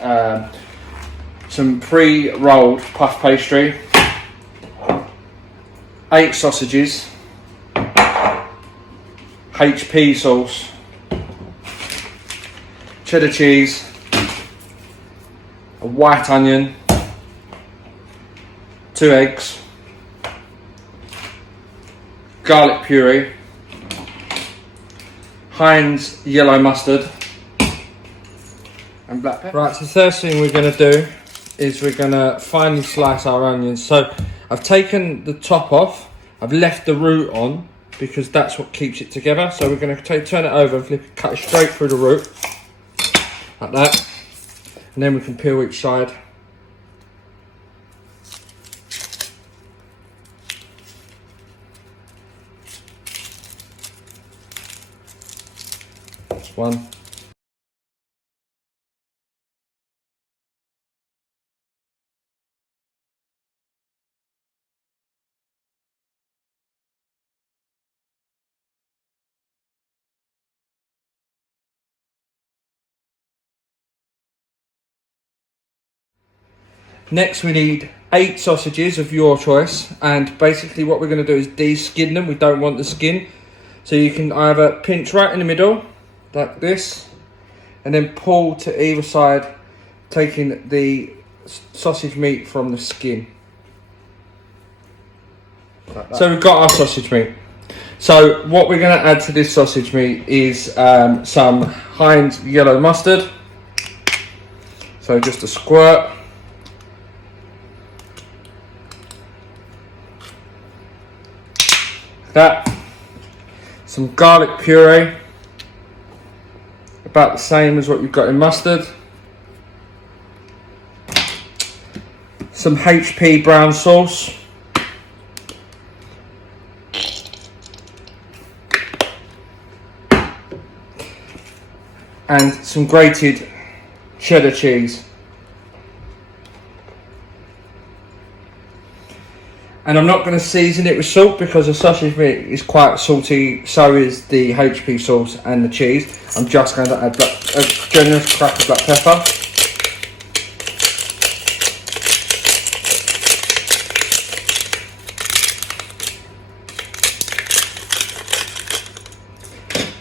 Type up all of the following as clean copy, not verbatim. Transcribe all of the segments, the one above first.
And, some pre-rolled puff pastry, 8 sausages, HP sauce, cheddar cheese, a white onion, 2 eggs, garlic puree, Heinz yellow mustard, and black pepper. Right, so the first thing we're going to do is we're going to finely slice our onions. So I've taken the top off, I've left the root on because that's what keeps it together. So we're going to turn it over and flip it, cut it straight through the root, like that. And then we can peel each side. That's one. Next we need 8 sausages of your choice, and basically what we're going to do is de-skin them. We don't want the skin, so you can either pinch right in the middle like this and then pull to either side, taking the sausage meat from the skin like that. So we've got our sausage meat. So what we're going to add to this sausage meat is some Heinz yellow mustard, so just a squirt. That, some garlic puree, about the same as what you've got in mustard, some HP brown sauce, and some grated cheddar cheese. And I'm not going to season it with salt because the sausage meat is quite salty, so is the HP sauce and the cheese. I'm just going to add a generous crack of black pepper.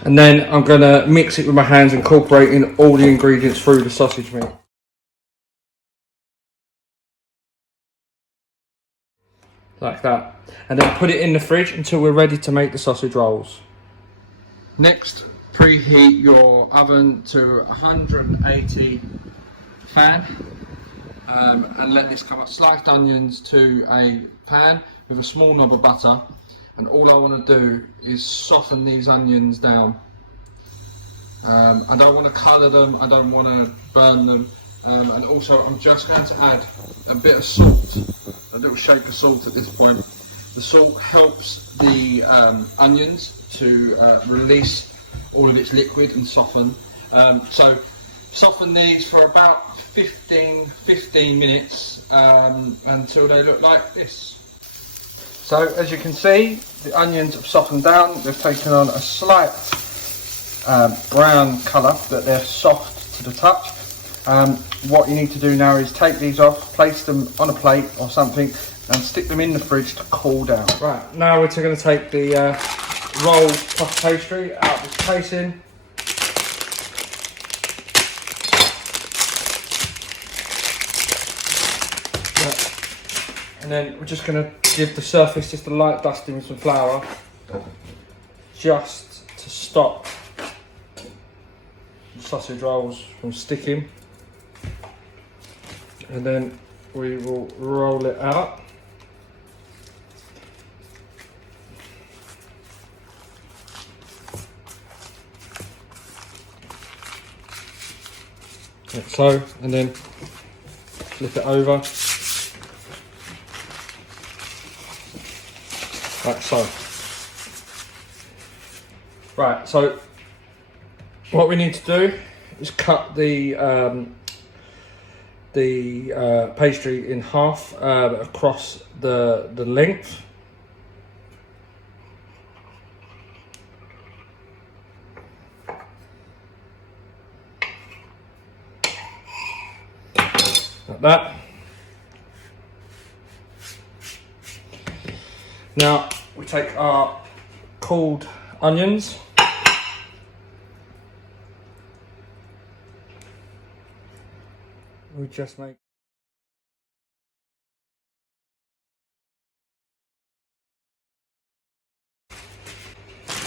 And then I'm going to mix it with my hands, incorporating all the ingredients through the sausage meat. Like that, and then put it in the fridge until we're ready to make the sausage rolls. Next, preheat your oven to 180 fan and let this come up. Sliced onions to a pan with a small knob of butter, and all I want to do is soften these onions down. I don't want to colour them, I don't want to burn them, and also I'm just going to add a bit of salt, a little shake of salt at this point. The salt helps the onions to release all of its liquid and soften. So soften these for about 15 minutes until they look like this. So as you can see, the onions have softened down, they've taken on a slight brown colour, but they're soft to the touch. What you need to do now is take these off, place them on a plate or something, and stick them in the fridge to cool down. Right, now we're going to take the rolled puff pastry out of this casing. And then we're just going to give the surface just a light dusting with some flour, just to stop the sausage rolls from sticking. And then we will roll it out. Like so, and then flip it over. Like so. Right, so what we need to do is cut the pastry in half across the length. like that. Now we take our cooled onions. We just make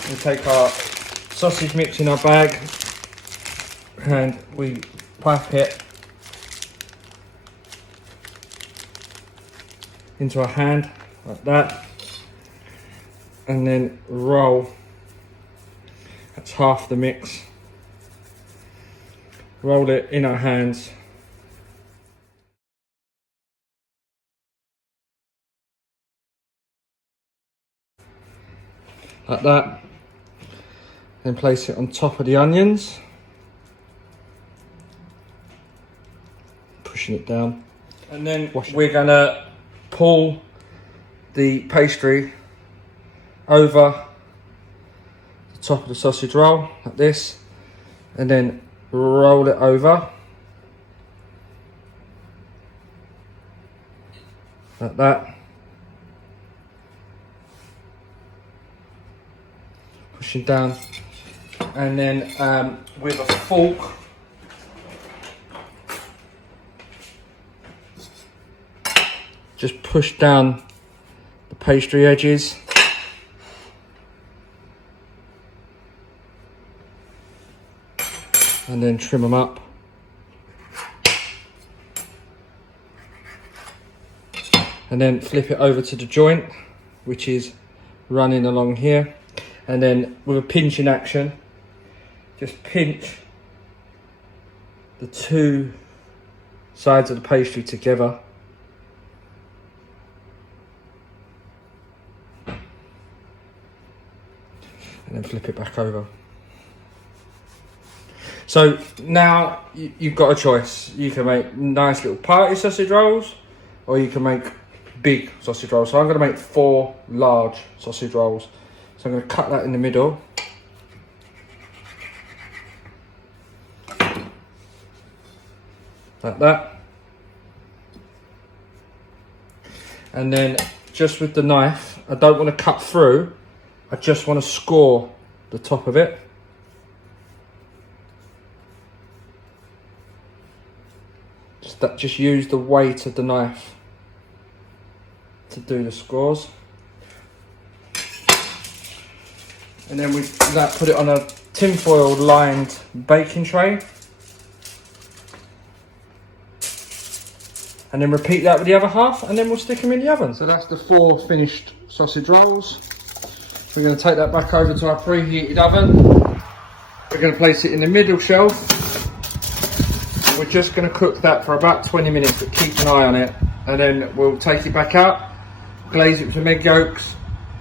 we take our sausage mix in our bag and we pipe it into our hand like that, and then roll. That's half the mix. Roll it in our hands. Like that. Then place it on top of the onions. Pushing it down. And then we're gonna pull the pastry over the top of the sausage roll like this, and then roll it over like that. Pushing down, and then with a fork just push down the pastry edges. And then trim them up. And then flip it over to the joint, which is running along here. And then with a pinching action, just pinch the two sides of the pastry together. And then flip it back over. So now you've got a choice. You can make nice little party sausage rolls, or you can make big sausage rolls. So I'm going to make 4 large sausage rolls. So I'm going to cut that in the middle. Like that. And then just with the knife, I don't want to cut through. I just want to score the top of it. Just use the weight of the knife to do the scores. And then we put it on a tinfoil lined baking tray. And then repeat that with the other half, and then we'll stick them in the oven. So that's the 4 finished sausage rolls. We're going to take that back over to our preheated oven. We're going to place it in the middle shelf. We're just going to cook that for about 20 minutes, but keep an eye on it. And then we'll take it back out, glaze it with some egg yolks,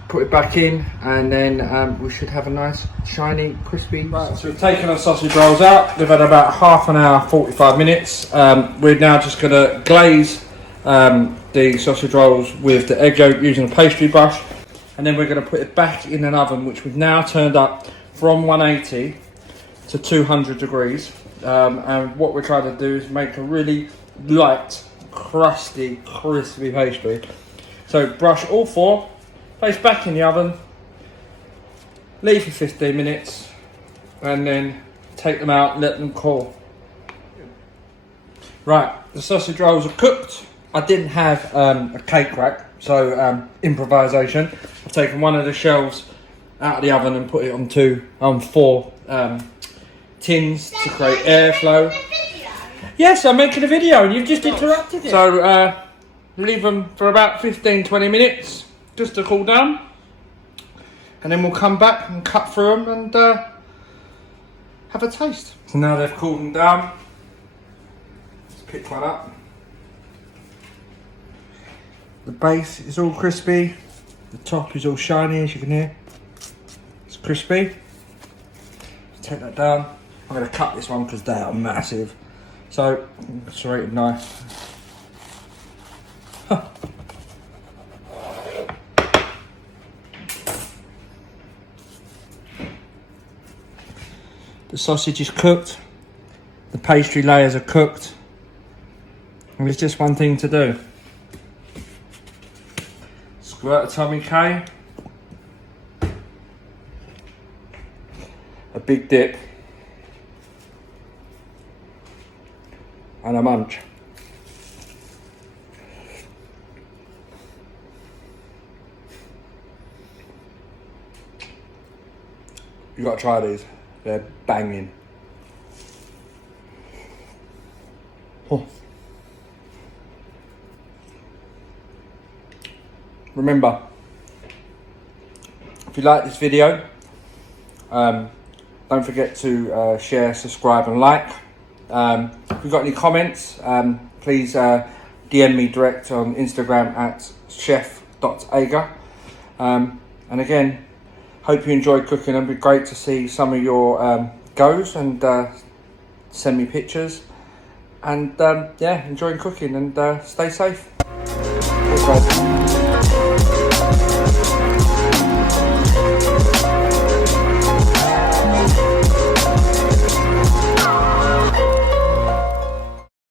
put it back in, and then we should have a nice, shiny, crispy. Right, so we've taken our sausage rolls out. They've had about half an hour, 45 minutes. We're now just going to glaze the sausage rolls with the egg yolk using a pastry brush. And then we're going to put it back in an oven, which we've now turned up from 180 to 200 degrees. And what we're trying to do is make a really light, crusty, crispy pastry. So brush all 4, place back in the oven, leave for 15 minutes, and then take them out and let them cool. Right, the sausage rolls are cooked. I didn't have a cake rack, so improvisation. I've taken one of the shelves out of the oven and put it on 4 tins to create airflow. Yes, I'm making a video and you've just interrupted it. So leave them for about 15-20 minutes just to cool down, and then we'll come back and cut through them and have a taste. So now they've cooled down, let's pick one up. The base is all crispy, the top is all shiny, as you can hear. It's crispy. Take that down. I'm going to cut this one because they are massive. So, serrated knife. Huh. The sausage is cooked. The pastry layers are cooked. And there's just one thing to do. Squirt a Tommy K. A big dip. And a munch. You gotta try these. They're banging. Oh. Remember, if you like this video, don't forget to share, subscribe and like. If you've got any comments, please DM me direct on Instagram at chef.aga. And again, hope you enjoyed cooking. It'd be great to see some of your goes and send me pictures. And yeah, enjoying cooking and stay safe. Thanks, guys.